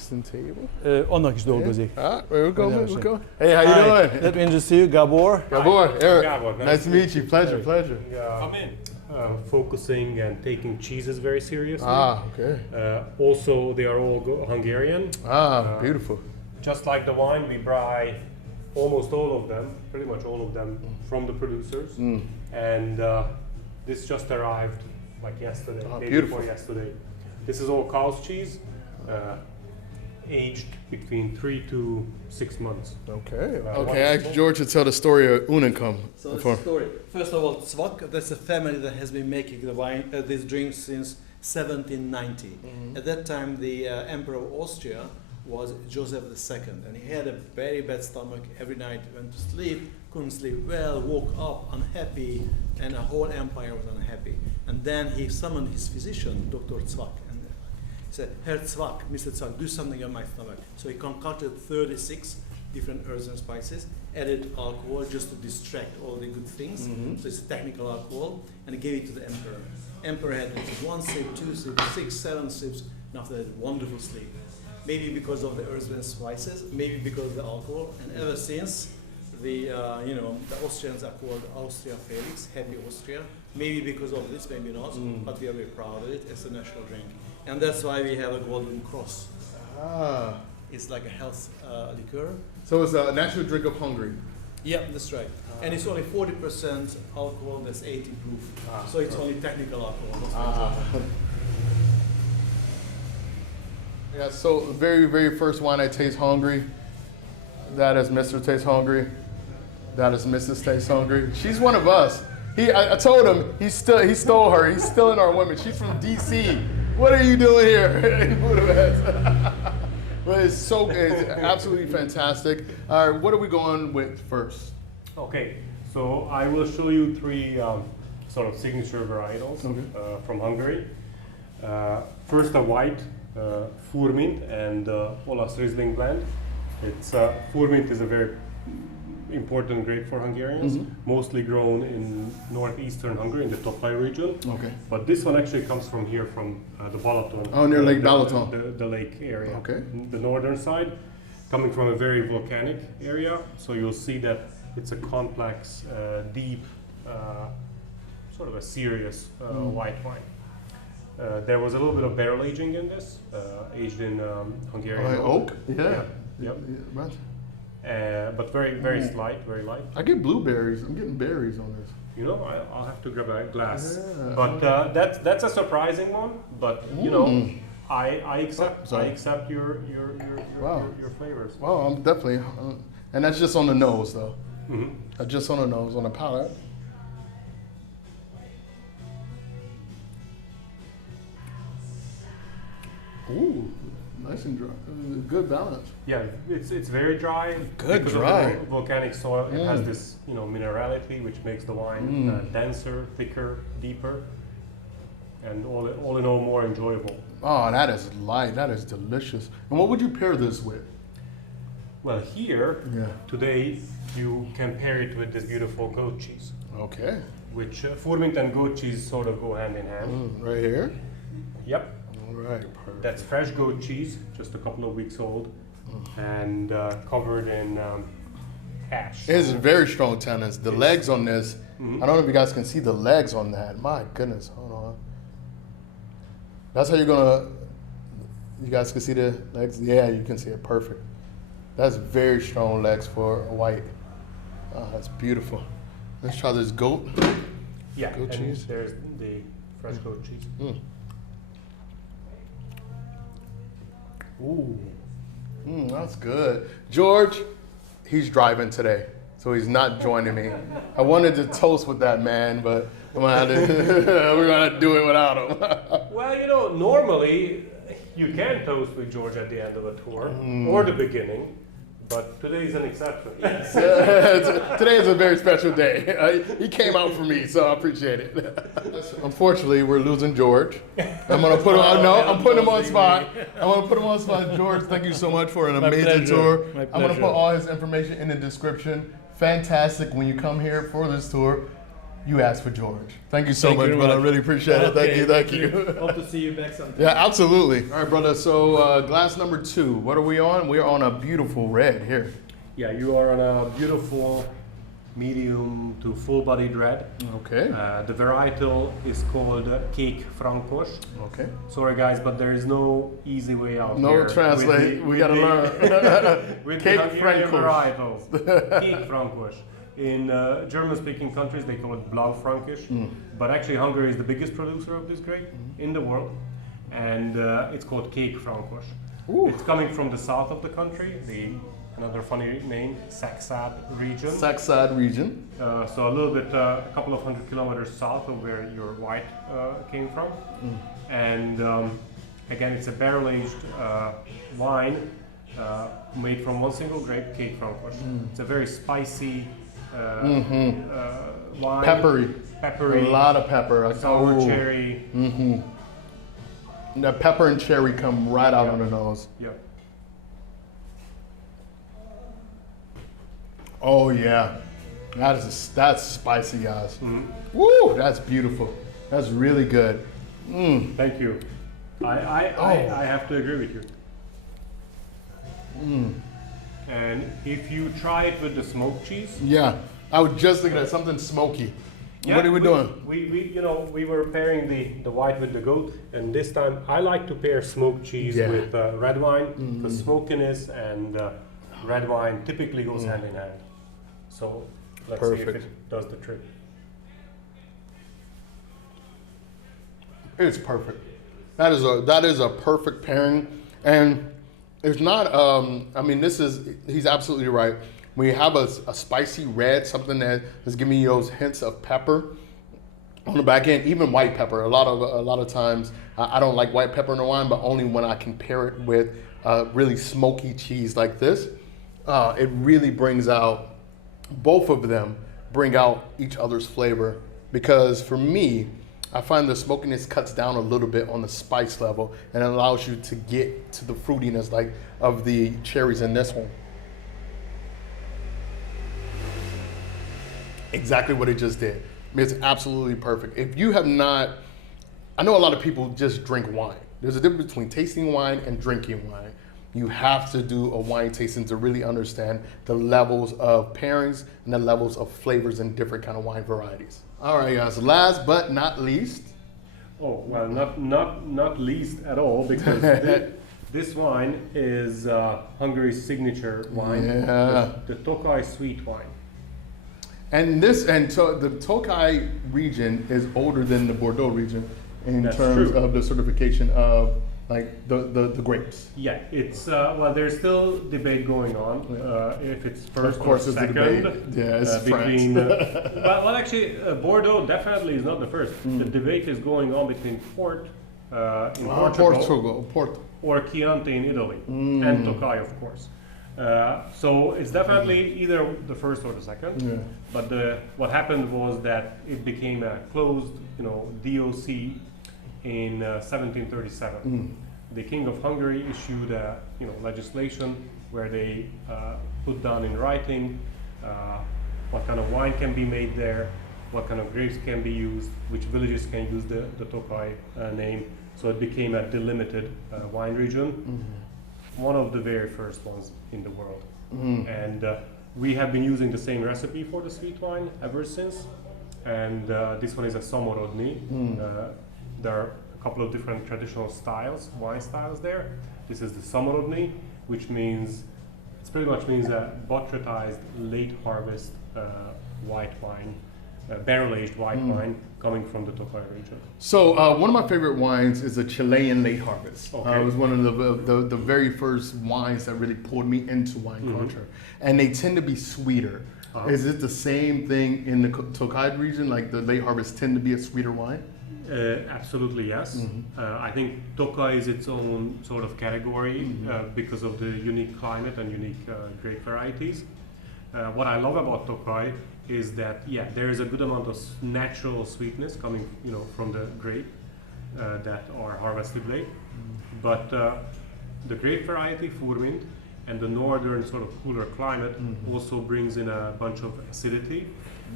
tasting table. Annak is dolgozik. Ah, we go. Hey, how you doing? Let me introduce you, Gabor. Gabor, Eric. Gabor, Nice to meet you. Pleasure. Come in. Focusing and taking cheeses very seriously. Ah, okay. Also, they are all Hungarian. Ah, beautiful. Just like the wine, we buy almost all of them, pretty much all of them, from the producers. And this just arrived like yesterday, day beautiful. before yesterday. This is all cow's cheese, aged between 3 to 6 months. Okay. Okay, I asked George to tell the story of Unicum. So the story. First of all, Tzvak, that's a family that has been making the wine, these drinks since 1790. At that time, the Emperor of Austria was Joseph II, and he had a very bad stomach. Every night went to sleep, couldn't sleep well, woke up unhappy, and the whole empire was unhappy. And then he summoned his physician, Dr. Tzvak, and he said, Herr Tzvak, Mr. Tzvak, do something on my stomach. So he concocted 36 different herbs and spices, added alcohol just to distract all the good things. So it's a technical alcohol, and he gave it to the emperor. Emperor had 1 sip, 2 sips, 6, 7 sips, and after that, wonderful sleep. Maybe because of the herbs and spices, maybe because of the alcohol, and ever since, the Austrians are called Austria Felix, Happy Austria. Maybe because of this, maybe not, but we are very proud of it as a national drink. And that's why we have a golden cross. Ah. It's like a health liqueur. So it's a national drink of Hungary. Yeah, that's right. And it's only 40% alcohol, that's 80 proof. So it's only technical alcohol. Yeah, so very, very first wine I taste hungry. That is Mr. Taste Hungry. That is Mrs. Taste Hungry. She's one of us. I told him he stole her. He's stealing our women. She's from DC. What are you doing here in Budapest? But it's absolutely fantastic. All right, what are we going with first? Okay, so I will show you 3 sort of signature varietals from Hungary. First, a white Furmint and Olasz Riesling blend. It's Furmint is a very important grape for Hungarians, mostly grown in northeastern Hungary in the Tokai region. Okay. But this one actually comes from here, from the Balaton. Oh, near Lake Balaton. The lake area. Okay. The northern side, coming from a very volcanic area. So you'll see that it's a complex, deep, sort of a serious white wine. There was a little bit of barrel aging in this, aged in Hungarian oak. Yeah. Yep. Right. But very slight, very light. I get blueberries. I'm getting berries on this. You know, I'll have to grab a glass. Yeah. But that's a surprising one. But you know, I accept your flavors. Wow, I'm definitely, and that's just on the nose though. That's just on the nose, on the palate. Ooh, nice and dry. Good balance. Yeah, it's very dry. Good because dry. Of the volcanic soil, it has this minerality which makes the wine denser, thicker, deeper, and all in all more enjoyable. Oh, that is light. That is delicious. And what would you pair this with? Well, here today you can pair it with this beautiful goat cheese. Okay. Which Furmint and goat cheese sort of go hand in hand. Right here. Yep. All right. Perfect. That's fresh goat cheese, just a couple of weeks old, and covered in ash. It has very strong tannins. The legs on this, I don't know if you guys can see the legs on that. My goodness, hold on. That's how you're gonna, you guys can see the legs? Yeah, you can see it, perfect. That's very strong legs for a white. Oh, that's beautiful. Let's try this goat. Yeah, goat and cheese. there's the fresh goat cheese. Ooh, that's good. George, he's driving today, so he's not joining me. I wanted to toast with that man, but we're gonna have to do it without him. Well, you know, normally you can toast with George at the end of a tour or the beginning, but today is an exception. Today is a very special day. He came out for me, so I appreciate it. Unfortunately, we're losing George. I'm gonna put him on. No, I'm putting him on spot. I'm gonna put him on spot. George, thank you so much for an amazing tour. I'm gonna put all his information in the description. Fantastic when you come here for this tour. you asked for George. Thank you so Thank you much, very brother. I much. really appreciate it. Thank Okay, you, thank you. Hope to see you back sometime. Yeah, absolutely. All right, brother. So glass number 2. What are we on? We are on a beautiful red here. Yeah, you are on a beautiful medium to full-bodied red. Okay. The varietal is called Kék Frankos. Okay. Sorry guys, but there is no easy way out No here. translate. We gotta learn. With Kék the Hungarian Frankos. varietals. Kék Frankos. In German-speaking countries, they call it Blau Frankisch. But actually, Hungary is the biggest producer of this grape in the world. And it's called Kék Frankos. It's coming from the south of the country, another funny name, Saxad region. Saxad region. So a little bit, a couple of 100 kilometers south of where your white came from. And again, it's a barrel-aged wine made from one single grape, Kék Frankos. It's a very spicy wine. Peppery. A lot of pepper. Sour cherry. The pepper and cherry come right out on the nose. Yeah. Oh yeah, that's spicy, guys. Woo, that's beautiful. That's really good. Thank you. I have to agree with you. And if you try it with the smoked cheese. Yeah, I was just thinking of something smoky. Yeah, what are we doing? We were pairing the white with the goat, and this time I like to pair smoked cheese with red wine. The smokiness and red wine typically goes hand in hand. So let's see if it does the trick. It's perfect. That is a perfect pairing, and it's not. I mean, he's absolutely right. When you have a spicy red, something that is giving you those hints of pepper on the back end, even white pepper. A lot of times, I don't like white pepper in the wine, but only when I can pair it with really smoky cheese like this. It really brings out. Both of them bring out each other's flavor, because for me, I find the smokiness cuts down a little bit on the spice level and it allows you to get to the fruitiness like of the cherries in this one. Exactly what it just did. It's absolutely perfect. If you have not, I know a lot of people just drink wine. There's a difference between tasting wine and drinking wine. You have to do a wine tasting to really understand the levels of pairings and the levels of flavors in different kind of wine varieties. All right, guys, last but not least. Oh, well, not least at all, because this wine is Hungary's signature wine, the Tokaj sweet wine. And so the Tokaj region is older than the Bordeaux region in terms of the certification of like the grapes. Yeah, it's well, there's still debate going on if it's first of course or second. Yeah, it's between. Well, actually, Bordeaux definitely is not the first. The debate is going on between Port in Portugal or Chianti in Italy, and Tokaj, of course. So it's definitely either the first or the second. Yeah. But what happened was that it became a closed, DOC. In 1737, the King of Hungary issued legislation where they put down in writing what kind of wine can be made there, what kind of grapes can be used, which villages can use the Tokaj name. So it became a delimited wine region, one of the very first ones in the world. And we have been using the same recipe for the sweet wine ever since. And this one is a Samorodni. There are a couple of different traditional styles, wine styles there. This is the Samorodni, which means, it pretty much means a botrytized late harvest white wine, barrel-aged white wine coming from the Tokaj region. So one of my favorite wines is a Chilean late harvest. Okay. It was one of the very first wines that really pulled me into wine culture. And they tend to be sweeter. Is it the same thing in the Tokaj region? Like the late harvest tend to be a sweeter wine? Absolutely, yes. I think Tokaj is its own sort of category because of the unique climate and unique grape varieties. What I love about Tokaj is that, there is a good amount of natural sweetness coming, from the grape that are harvested late. But the grape variety, Furmint, and the northern sort of cooler climate also brings in a bunch of acidity.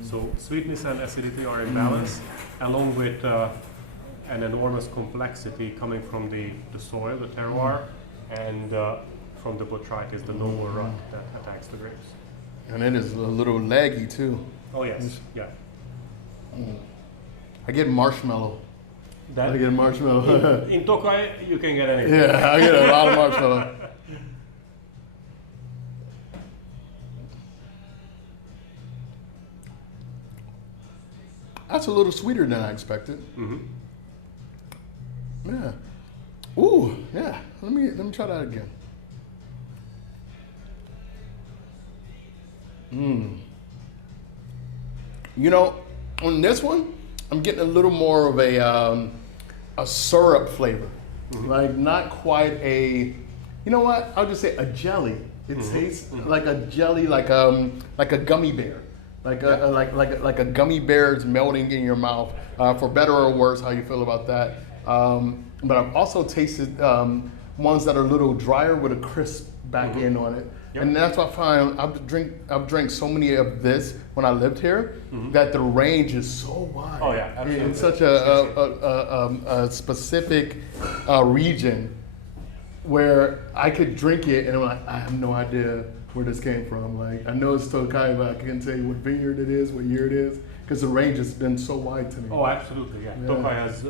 So sweetness and acidity are in balance, along with an enormous complexity coming from the soil, the terroir, and from the botrytis, the noble rot that attacks the grapes. And it is a little leggy too. Oh yes, yeah. I get marshmallow. That I get marshmallow. in Tokaj, you can get anything. Yeah, I get a lot of marshmallow. That's a little sweeter than I expected. Yeah. Ooh, yeah. Let me try that again. You know, on this one, I'm getting a little more of a syrup flavor. Like not quite a, you know what? I'll just say a jelly. It tastes like a jelly, like a gummy bear. Like a gummy bear is melting in your mouth. For better or worse, how you feel about that. But I've also tasted ones that are a little drier with a crisp back end on it. Yep. And that's what I find. I've drank so many of this when I lived here that the range is so wide. Oh yeah, absolutely. In such a specific region where I could drink it and I'm like, I have no idea where this came from. Like, I know it's Tokaj, but I can't tell you what vineyard it is, what year it is, because the range has been so wide to me. Oh, absolutely, yeah. Tokaj has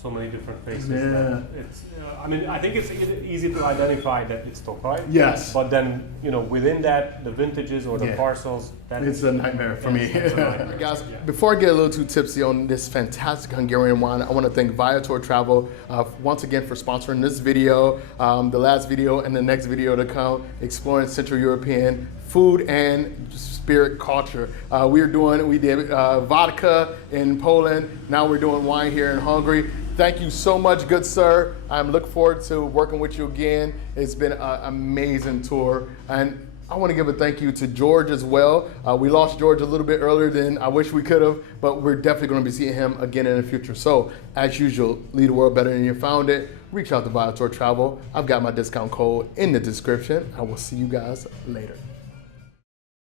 so many different faces. That it's, I mean, I think it's easy to identify that it's Tokaj. Yes. But then, you know, within that, the vintages or the parcels, it's a nightmare for me. It's a nightmare. Guys, before I get a little too tipsy on this fantastic Hungarian wine, I want to thank Viator Travel once again for sponsoring this video, the last video, and the next video to come, exploring Central European food and spirit culture. We did vodka in Poland. Now we're doing wine here in Hungary. Thank you so much, good sir. I'm looking forward to working with you again. It's been an amazing tour. And I want to give a thank you to George as well. We lost George a little bit earlier than I wish we could have, but we're definitely going to be seeing him again in the future. So, as usual, lead the world better than you found it. Reach out to Viator Travel. I've got my discount code in the description. I will see you guys later.